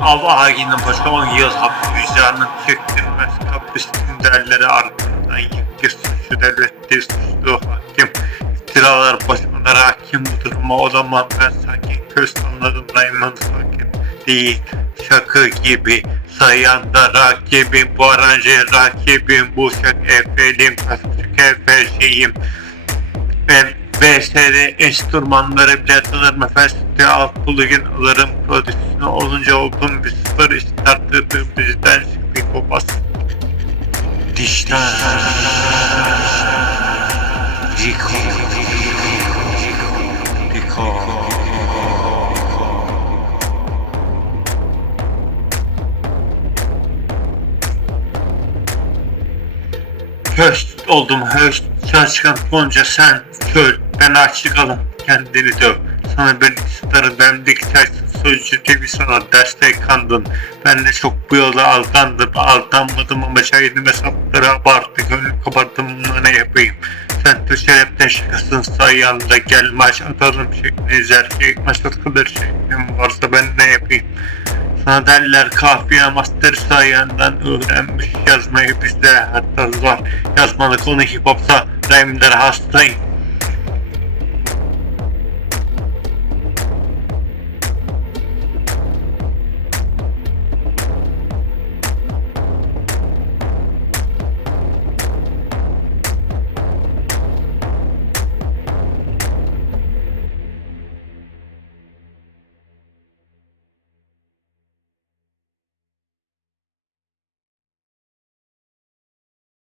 Başı 10 yıl hapis vicdanın çektirmez. Kaprisin derleri ardından yıkır suçu devlettir suçlu hakim. İftiralar başımda hakim bu duruma o zaman ben sakin köz anlarındayım sakin değil. Şakı gibi sayan da rakibim bu aracı rakibim bu şak efelim küçük efe şeyim ben VS'de enstrümanları tanırım efendim alt plugin alırım prodüksiyonu olunca oldum. Bir sıfır tarttırdığım bizden çıktı kopaz. Dişler Rico Rico Höst oldum höst Şaşkın Gonca sen çöl Ben açlık alın kendini döv. Sana bir isterim ben diktarsın Sözcü gibi sana derste kandın. Ben de çok bu yolda aldandım. Aldanmadım ama şahidim hesapları abarttı Gönlüm kabarttım ne yapayım? Sen tüşerepten şakasın? Sayanda gel. Maç atalım. Şekliniz erkek maç atılır şeklim varsa ben ne yapayım? Sana derler kafiye master sayandan öğrenmiş yazmayı bizde. Hatta var yazmalı konu hip hopsa rhyme'lere hastayım